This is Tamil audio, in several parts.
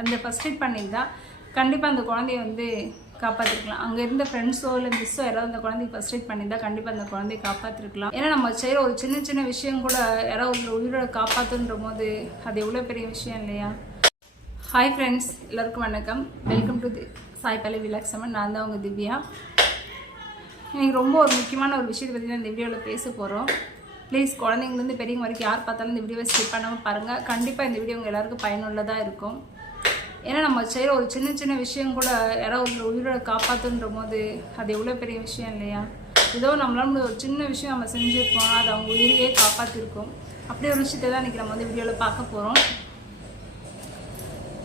அந்த ஃபர்ஸ்ட் எய்ட் பண்ணியிருந்தா கண்டிப்பாக அந்த குழந்தைய வந்து காப்பாற்றிருக்கலாம். அங்கே இருந்த ஃப்ரெண்ட்ஸோ இல்லை மிஸ்ஸோ யாராவது அந்த குழந்தைக்கு ஃபர்ஸ்ட் எய்ட் பண்ணியிருந்தா கண்டிப்பாக அந்த குழந்தைய காப்பாற்றிருக்கலாம். ஏன்னா நம்ம செய்கிற ஒரு சின்ன சின்ன விஷயம் கூட யாராவது ஒரு உயிரோட காப்பாற்றுன்ற போது அது எவ்வளோ பெரிய விஷயம் இல்லையா? ஹாய் ஃப்ரெண்ட்ஸ், எல்லாருக்கும் வணக்கம். Welcome to Sai Pallavi விலாக்ஸமன். நான் தான் உங்கள் திவ்யா. எனக்கு ரொம்ப ஒரு முக்கியமான ஒரு விஷயத்தை பற்றி தான் இந்த வீடியோவில் பேச போகிறோம். ப்ளீஸ் குழந்தைங்கலேருந்து பெரியவங்க வரைக்கும் யார் பார்த்தாலும் இந்த வீடியோவை ஸ்கிப் பண்ணாமல் பாருங்கள். கண்டிப்பாக இந்த வீடியோ உங்கள் எல்லாருக்கும் பயனுள்ளதாக இருக்கும். ஏன்னா நம்ம செய்கிற ஒரு சின்ன சின்ன விஷயம் கூட யாராவது ஒரு உயிரோட காப்பாற்றுன்ற போது அது எவ்வளோ பெரிய விஷயம் இல்லையா? ஏதோ நம்மளால ஒரு சின்ன விஷயம் நம்ம செஞ்சுருப்போம், அது அவங்க உயிரையே காப்பாற்றிருக்கோம். அப்படி ஒரு விஷயத்தை தான் இன்றைக்கி நம்ம வந்து வீடியோவில் பார்க்க போகிறோம்.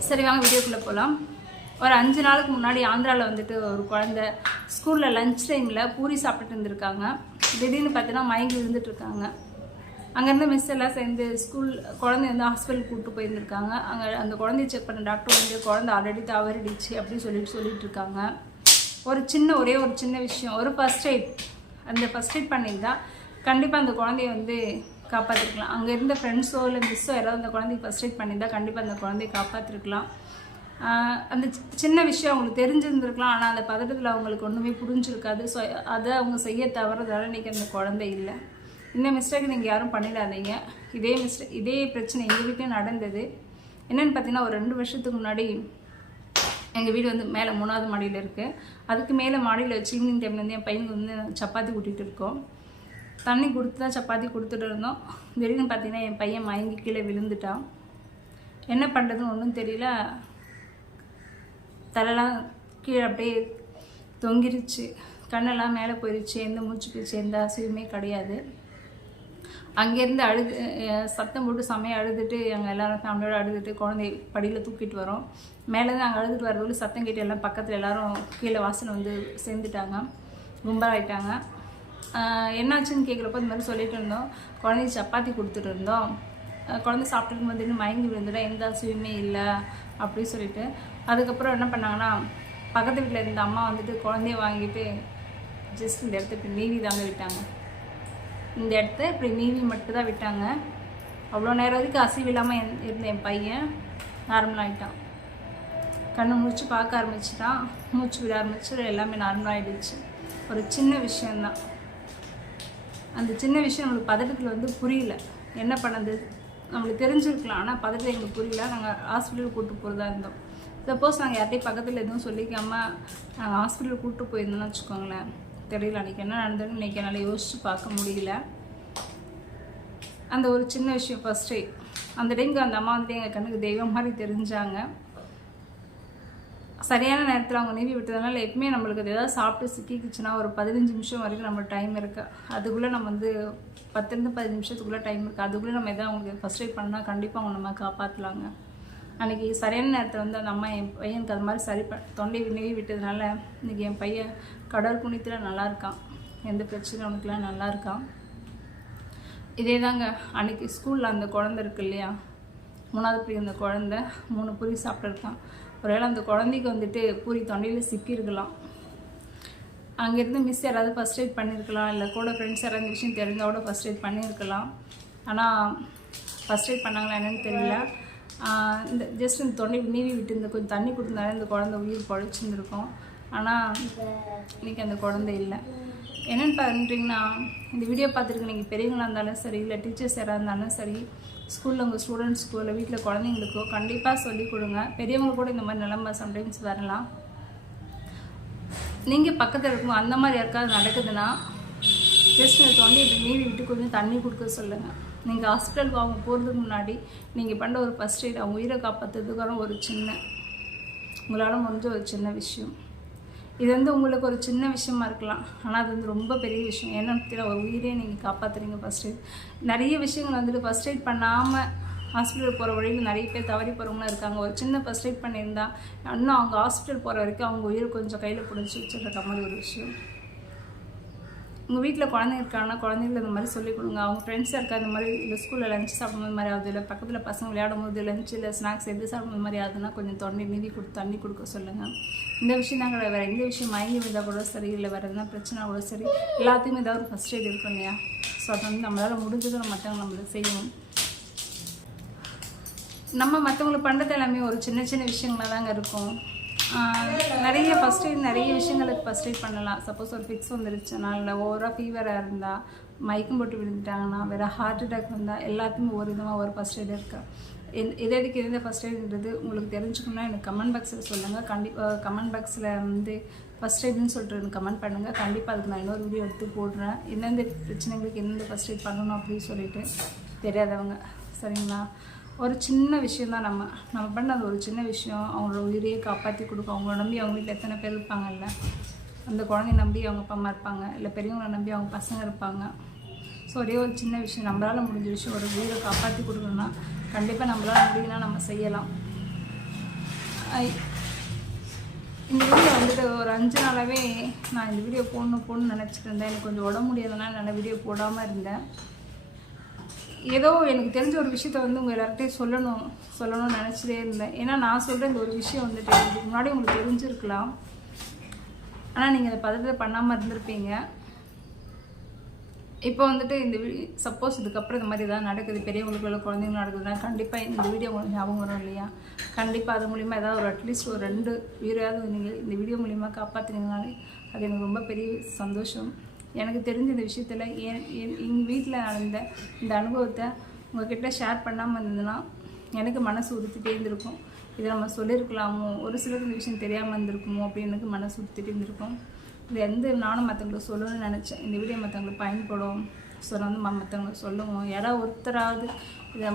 சரி, வாங்க வீடியோக்குள்ளே போகலாம். ஒரு 5 நாளுக்கு முன்னாடி ஆந்திராவில் வந்துட்டு ஒரு குழந்தை ஸ்கூலில் லஞ்ச் டைமில் பூரி சாப்பிட்டுட்டு இருந்திருக்காங்க. திடீர்னு பார்த்தீங்கன்னா மயங்கி இருந்துகிட்ருக்காங்க. அங்கேருந்து மிஸ் எல்லாம் சேர்ந்து குழந்தைய வந்து ஹாஸ்பிட்டலுக்கு கூப்பிட்டு போயிருந்துருக்காங்க. அங்கே அந்த குழந்தைய செக் பண்ண டாக்டர் வந்து குழந்தை ஆல்ரெடி தவறிடுச்சு அப்படின்னு சொல்லிட்டு இருக்காங்க. ஒரே ஒரு சின்ன விஷயம், ஒரு ஃபர்ஸ்ட் எய்ட், அந்த ஃபர்ஸ்ட் எய்ட் பண்ணியிருந்தா கண்டிப்பாக அந்த குழந்தைய வந்து காப்பாற்றிருக்கலாம். அங்கே இருந்த ஃப்ரெண்ட்ஸோ இல்லை மிஸ்ஸோ யாராவது அந்த குழந்தைக்கு ஃபர்ஸ்ட் எய்ட் பண்ணியிருந்தா கண்டிப்பாக அந்த குழந்தைய காப்பாற்றிருக்கலாம். அந்த சின்ன விஷயம் அவங்களுக்கு தெரிஞ்சிருந்துருக்கலாம். ஆனால் அந்த பதட்டத்தில் அவங்களுக்கு ஒன்றுமே புரிஞ்சிருக்காது. ஸோ அதை அவங்க செய்ய தவறதால இன்றைக்கி அந்த குழந்தை இல்லை. இந்த மிஸ்டேக் நீங்கள் யாரும் பண்ணிடாதீங்க. இதே பிரச்சனை எங்கள் வீட்லேயும் நடந்தது. என்னென்னு பார்த்தீங்கன்னா, ஒரு 2 வருஷத்துக்கு முன்னாடி எங்கள் வீடு வந்து மேலே 3வது மாடியில் இருக்குது. அதுக்கு மேலே மாடியில் வச்சு ஈவினிங் டைமில் வந்து என் பையனுக்கு வந்து சப்பாத்தி கூட்டிகிட்டு இருக்கோம். தண்ணி கொடுத்து தான் சப்பாத்தி கொடுத்துட்டு இருந்தோம். திடீர்னு பார்த்தீங்கன்னா என் பையன் மயங்கி கீழே விழுந்துட்டான். என்ன பண்ணுறதுன்னு ஒன்றும் தெரியல. தலைலாம் கீழே அப்படியே தொங்கிருச்சு, கண்ணெல்லாம் மேலே போயிடுச்சு, எந்த மூச்சு போயிடுச்சு, எந்த அசைவுமே கிடையாது. அங்கேருந்து சத்தம் போட்டு செம்மையாக அழுதுட்டு எங்கள் எல்லோரும் ஃபேமிலியோடு அழுதுட்டு குழந்தை படியில் தூக்கிட்டு வரோம். மேலேருந்து அங்கே அழுதுட்டு வரதுக்குள்ள சத்தம் கேட்டு எல்லாம் பக்கத்தில் எல்லோரும் கீழே வாசனை வந்து சேர்ந்துட்டாங்க, கும்பலாகிட்டாங்க. என்னாச்சுன்னு கேட்குறப்போ இந்த மாதிரி சொல்லிட்டு இருந்தோம். குழந்தைக்கு சப்பாத்தி கொடுத்துட்டு இருந்தோம். குழந்தை சாப்பிட்டுட்டு வந்து மயங்கி விழுந்துட்டா, எந்த அசைவுமே இல்லை அப்படின்னு சொல்லிட்டு. அதுக்கப்புறம் என்ன பண்ணாங்கன்னா, பக்கத்து வீட்டில் இருந்த அம்மா வந்துட்டு குழந்தைய வாங்கிட்டு ஜஸ்ட் இந்த இடத்த இப்படி நீவி தாங்க விட்டாங்க. இந்த இடத்த இப்படி நீவி மட்டும் தான் விட்டாங்க. அவ்வளோ நேரம் வரைக்கும் அசைவு இல்லாமல் இருந்த என் பையன் நார்மலாகிட்டான். கண்ணை முடிச்சு பார்க்க ஆரம்பிச்சிட்டான், மூச்சு விட ஆரம்பிச்சு, எல்லாமே நார்மலாகிடுச்சு. ஒரு சின்ன விஷயந்தான். அந்த சின்ன விஷயம் நம்மளுக்கு பதட்டத்தில் வந்து புரியல, என்ன பண்ணது நம்மளுக்கு தெரிஞ்சிருக்கலாம். ஆனால் பதட்டத்தில் எங்களுக்கு புரியல. நாங்கள் ஹாஸ்பிட்டலுக்கு கூப்பிட்டு போகிறதா இருந்தோம். சப்போஸ் நாங்கள் யார்ட்டையும் பக்கத்தில் எதுவும் சொல்லிக்காமல் நாங்கள் ஹாஸ்பிட்டலுக்கு கூப்பிட்டு போயிருந்தோம்னு வச்சுக்கோங்களேன், தெரியல அன்றைக்கி என்ன நடந்ததுன்னு இன்றைக்கி என்னால் யோசித்து பார்க்க முடியல. அந்த ஒரு சின்ன விஷயம் ஃபர்ஸ்ட் எய்ட், அந்த டைமுக்கு அந்த அம்மா வந்துட்டு எங்கள் கண்ணுக்கு தெய்வம் மாதிரி தெரிஞ்சாங்க. சரியான நேரத்தில் அவங்க நீவி விட்டதுனால எப்பவுமே நம்மளுக்கு அது ஏதாவது சாப்பிட்டு சிக்கிக்குச்சுன்னா ஒரு 15 நிமிஷம் வரைக்கும் நம்மளுக்கு டைம் இருக்குது. அதுக்குள்ளே நம்ம வந்து 10-15 நிமிஷத்துக்குள்ளே டைம் இருக்குது. அதுக்குள்ளே நம்ம எதாவது அவங்களுக்கு ஃபர்ஸ்ட் எய்ட் பண்ணால் கண்டிப்பாக அவங்க நம்ம காப்பாற்றலாங்க. அன்றைக்கி சரியான நேரத்தில் வந்து அந்த அம்மா என் பையனுக்கு அது மாதிரி தொண்டை நீவி விட்டதுனால இன்றைக்கி என் பையன் கடல் புனித்தில் நல்லா இருக்கான். எந்த பிரச்சனையும் அவனுக்குலாம் நல்லா இருக்கான். இதே தாங்க அன்றைக்கி ஸ்கூலில் அந்த குழந்தை இருக்கு இல்லையா, 3வது படி அந்த குழந்தை 3 பூரி சாப்பிட்ருக்கான். ஒருவேளை அந்த குழந்தைக்கு வந்துட்டு பூரி தொண்டையில் சிக்கியிருக்கலாம். அங்கேருந்து மிஸ் யாராவது ஃபர்ஸ்ட் எய்ட் பண்ணியிருக்கலாம், இல்லை கூட ஃப்ரெண்ட்ஸ் யாராவது விஷயம் தெரிஞ்சோட ஃபர்ஸ்ட் எய்ட் பண்ணியிருக்கலாம். ஆனால் ஃபர்ஸ்ட் எய்ட் பண்ணாங்களா என்னன்னு தெரியல. இந்த ஜஸ்ட் இந்த தொண்டை நீவி விட்டு இந்த கொஞ்சம் தண்ணி கொடுத்தனால இந்த குழந்தை உயிர் பழிச்சிருந்துருக்கோம். ஆனால் இன்றைக்கி அந்த குழந்தை இல்லை. என்னென்னு பண்ணுறீங்கன்னா, இந்த வீடியோ பார்த்துருக்கு நீங்கள் பெரியவங்களாக இருந்தாலும் சரி, இல்லை டீச்சர்ஸ் யாராக இருந்தாலும் சரி, ஸ்கூலில் உங்கள் ஸ்டூடெண்ட்ஸ்க்கோ இல்லை வீட்டில் குழந்தைங்களுக்கோ கண்டிப்பாக சொல்லிக் கொடுங்க. பெரியவங்க கூட இந்த மாதிரி நிலமை சம்டைம்ஸ் வரலாம். நீங்கள் பக்கத்தில் இருக்கும் அந்த மாதிரி யாருக்காவது நடக்குதுன்னா ஜஸ்ட் இந்த தொண்டையை இப்படி நீவி விட்டு கொஞ்சம் தண்ணி கொடுக்க சொல்லுங்கள். நீங்கள் ஹாஸ்பிட்டலுக்கு அவங்க போகிறதுக்கு முன்னாடி நீங்கள் பண்ணுற ஒரு ஃபர்ஸ்ட் எய்ட் அவங்க உயிரை காப்பாற்றுறதுக்கான உங்களால் முடிஞ்ச ஒரு சின்ன விஷயம். இது வந்து உங்களுக்கு ஒரு சின்ன விஷயமா இருக்கலாம், ஆனால் அது வந்து ரொம்ப பெரிய விஷயம். ஏன்னா ஒரு உயிரே நீங்கள் காப்பாற்றுறீங்க. ஃபர்ஸ்ட் எய்ட் நிறைய விஷயங்கள் வந்துட்டு ஃபர்ஸ்ட் எய்ட் பண்ணாமல் ஹாஸ்பிட்டல் போகிற வழியில் நிறைய பேர் தவறி போகிறவங்களும் இருக்காங்க. ஒரு சின்ன ஃபர்ஸ்ட் எய்ட் பண்ணியிருந்தா இன்னும் அவங்க ஹாஸ்பிட்டல் போகிற வரைக்கும் அவங்க உயிரை கொஞ்சம் கையில் பிடிச்சி வச்சுருக்க மாதிரி ஒரு விஷயம். உங்கள் வீட்டில் குழந்தைங்க இருக்காங்கன்னா குழந்தைங்கள இந்த மாதிரி சொல்லிக் கொடுங்க. அவங்க ஃப்ரெண்ட்ஸாக இருக்கா இந்த மாதிரி இல்லை ஸ்கூலில் லஞ்ச் சாப்பிடும்போது மாதிரி ஆகுது, இல்லை பக்கத்தில் பசங்க விளையாடும் போது லஞ்ச் இல்லை ஸ்நாக்ஸ் எது சாப்பிடும்போது மாதிரி ஆகுதுன்னா கொஞ்சம் நீவி கொடுத்து தண்ணி கொடுக்க சொல்லுங்கள். இந்த விஷயம் தான் கிடையாது. வேறு எந்த விஷயம் மயங்கி விழுந்தால் கூட சரி, இல்லை வேறு எதுனா பிரச்சனை கூட சரி, எல்லாத்தையுமே ஏதாவது ஒரு ஃபர்ஸ்ட் எய்ட் இருக்கும் இல்லையா? ஸோ அது வந்து நம்மளால் முடிஞ்சது மற்றவங்க நம்மளுக்கு செய்யணும். நம்ம மற்றவங்களுக்கு பண்ணுறது எல்லாமே ஒரு சின்ன சின்ன விஷயங்களாக தாங்க இருக்கும். நிறைய ஃபஸ்ட் எய்ட் நிறைய விஷயங்களுக்கு ஃபஸ்ட் எய்ட் பண்ணலாம். சப்போஸ் ஒரு ஃபிக்ஸ் வந்துருச்சுன்னா, இல்லை ஓவராக ஃபீவராக இருந்தால், மயக்கம் போட்டு விழுந்துட்டாங்கன்னா, வேறு ஹார்ட் அட்டாக் வந்தால், எல்லாத்துக்கும் ஒவ்வொரு விதமாக ஒரு ஃபஸ்ட் எய்ட் இருக்கா. எதுக்கு எந்த ஃபஸ்ட் எய்டுன்றது உங்களுக்கு தெரிஞ்சுக்கணும்னா எனக்கு கமெண்ட் பாக்ஸில் சொல்லுங்கள். கண்டிப்பாக கமெண்ட் பாக்ஸில் வந்து ஃபஸ்ட் எய்டுன்னு சொல்லிட்டு எனக்கு கமெண்ட் பண்ணுங்கள். கண்டிப்பாக அதுக்கு நான் இன்னொரு வீடியோ எடுத்து போடுறேன். எந்தெந்த பிரச்சனைகளுக்கு எந்தெந்த ஃபஸ்ட் எய்ட் பண்ணணும் அப்படின்னு சொல்லிட்டு தெரியாதவங்க. சரிங்களா? ஒரு சின்ன விஷயந்தான் நம்ம பண்ண அந்த ஒரு சின்ன விஷயம் அவங்களோட உயிரையே காப்பாற்றி கொடுக்கும். அவங்கள நம்பி அவங்க வீட்டில் எத்தனை பேர் இருப்பாங்கல்ல, அந்த குழந்தைய நம்பி அவங்க அப்பா அம்மா இருப்பாங்க, இல்லை பெரியவங்களை நம்பி அவங்க பசங்க இருப்பாங்க. ஸோ ஒரே ஒரு சின்ன விஷயம் நம்மளால் முடிஞ்ச விஷயம் ஒரு உயிரை காப்பாற்றி கொடுக்கணும்னா கண்டிப்பாக நம்மளால் முடியும்னா நம்ம செய்யலாம். இந்த வீடியோ வந்துட்டு ஒரு 5 நாளாகவே நான் இந்த வீடியோ போடணும்னு நினச்சிட்டு இருந்தேன். எனக்கு கொஞ்சம் உடம்பு முடியாதனால நான் வீடியோ போடாமல் இருந்தேன். ஏதோ எனக்கு தெரிஞ்ச ஒரு விஷயத்த வந்து உங்கள் எல்லார்கிட்டையும் சொல்லணும்னு நினச்சிட்டே இருந்தேன். ஏன்னா நான் சொல்கிற இந்த ஒரு விஷயம் வந்துட்டு இதுக்கு முன்னாடி உங்களுக்கு தெரிஞ்சிருக்கலாம், ஆனால் நீங்கள் அதை பதட்டத்தை பண்ணாமல் இருந்திருப்பீங்க. இப்போ வந்துட்டு இந்த சப்போஸ் இதுக்கப்புறம் இந்த மாதிரி ஏதாவது நடக்குது, பெரியவங்களுக்குள்ள குழந்தைங்களும் நடக்குதுன்னா கண்டிப்பாக இந்த வீடியோ உங்களுக்கு ஞாபகம் வரும் இல்லையா? கண்டிப்பாக அது மூலிமா ஏதாவது ஒரு அட்லீஸ்ட் ஒரு 2 உயிரையாவது நீங்கள் இந்த வீடியோ மூலிமா காப்பாற்றுனீங்கனாலே அது எனக்கு ரொம்ப பெரிய சந்தோஷம். எனக்கு தெரிஞ்ச இந்த விஷயத்தில் எங்கள் வீட்டில் நடந்த இந்த அனுபவத்தை உங்கள்கிட்ட ஷேர் பண்ணாமல் இருந்ததுன்னா எனக்கு மனசு உறுத்திட்டே இருந்திருக்கும். இதை நம்ம சொல்லியிருக்கலாமோ, ஒரு சிலருக்கு இந்த விஷயம் தெரியாமல் இருந்திருக்குமோ அப்படின்னு எனக்கு மனசு உறுத்திட்டே இருந்திருக்கும். இது நானும் மற்றவங்களுக்கு சொல்லணும்னு நினச்சேன். இந்த வீடியோ மற்றவங்களுக்கு பயன்படும் வந்து மற்றவங்களுக்கு சொல்லுவோம். யாராவது ஒருத்தராவது இதை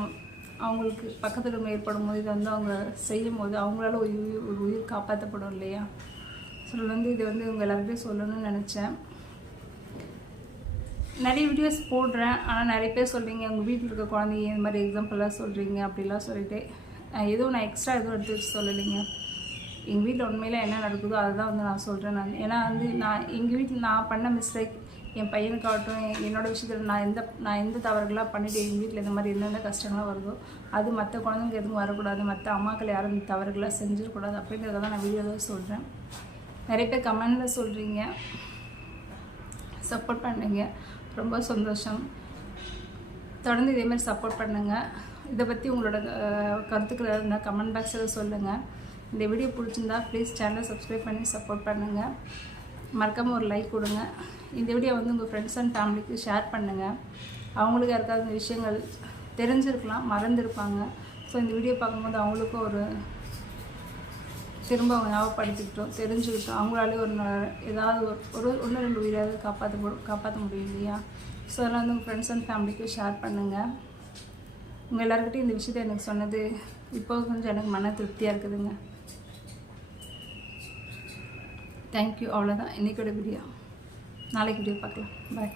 அவங்களுக்கு பக்கத்தில் ஏற்படும் போது இதை வந்து அவங்க செய்யும் போது அவங்களால ஒரு உயிர் காப்பாற்றப்படும் இல்லையா? இதை வந்து உங்கள் எல்லாருக்கிட்டையும் சொல்லணும்னு நினச்சேன். நிறைய வீடியோஸ் போடுறேன், ஆனால் நிறைய பேர் சொல்கிறீங்க உங்கள் வீட்டில் இருக்க குழந்தைங்க இந்த மாதிரி எக்ஸாம்பிளாக சொல்கிறீங்க அப்படிலாம் சொல்லிட்டு எதுவும் நான் எக்ஸ்ட்ரா எதுவும் எடுத்து வச்சு சொல்லலைங்க. எங்கள் வீட்டில் உண்மையில் என்ன நடக்குதோ அதை தான் வந்து நான் சொல்கிறேன். ஏன்னா வந்து எங்கள் வீட்டில் நான் பண்ண மிஸ்டேக் என் பையனுக்காகட்டும் என்னோடய விஷயத்தில் நான் எந்த தவறுகளாக பண்ணிவிட்டு எங்கள் வீட்டில் இந்த மாதிரி எந்தெந்த கஷ்டங்களாக வருதோ அது மற்ற குழந்தைங்க எதுவும் வரக்கூடாது, மற்ற அம்மாக்கள் யாரும் இந்த தவறுகளாக செஞ்சிடக்கூடாது அப்படின்றத தான் நான் வீடியோவில் சொல்கிறேன். நிறைய பேர் கமெண்டில் சொல்கிறீங்க, சப்போர்ட் பண்ணுங்க, ரொம்ப சந்தோஷம். தொடர்ந்து இதேமாதிரி சப்போர்ட் பண்ணுங்கள். இதை பற்றி உங்களோட கருத்துக்களை இருந்தால் கமெண்ட் பாக்ஸில் சொல்லுங்கள். இந்த வீடியோ பிடிச்சிருந்தா ப்ளீஸ் சேனலை சப்ஸ்கிரைப் பண்ணி சப்போர்ட் பண்ணுங்கள். மறக்காமல் ஒரு லைக் கொடுங்க. இந்த வீடியோ வந்து உங்கள் ஃப்ரெண்ட்ஸ் அண்ட் ஃபேமிலிக்கு ஷேர் பண்ணுங்கள். அவங்களுக்கு யாருக்காவது இந்த விஷயங்கள் தெரிஞ்சிருக்கலாம், மறந்துருப்பாங்க. ஸோ இந்த வீடியோ பார்க்கும்போது அவங்களுக்கும் ஒரு திரும்ப அவங்க ஞாபகப்படுத்திக்கிட்டோம், தெரிஞ்சுக்கிட்டோம். அவங்களாலே ஏதாவது ஒரு 1-2 உயிராவது காப்பாற்ற முடியும் இல்லையா? ஸோ அதெல்லாம் வந்து உங்கள் ஃப்ரெண்ட்ஸ் அண்ட் ஃபேமிலிக்கு ஷேர் பண்ணுங்கள். உங்கள் எல்லாருக்கிட்டையும் இந்த விஷயத்தை எனக்கு சொன்னது இப்போ கொஞ்சம் எனக்கு மன திருப்தியாக இருக்குதுங்க. தேங்க்யூ. அவ்வளோதான் இன்றைக்கோட வீடியோ. நாளைக்கு வீடியோ பார்க்கலாம். பாய்.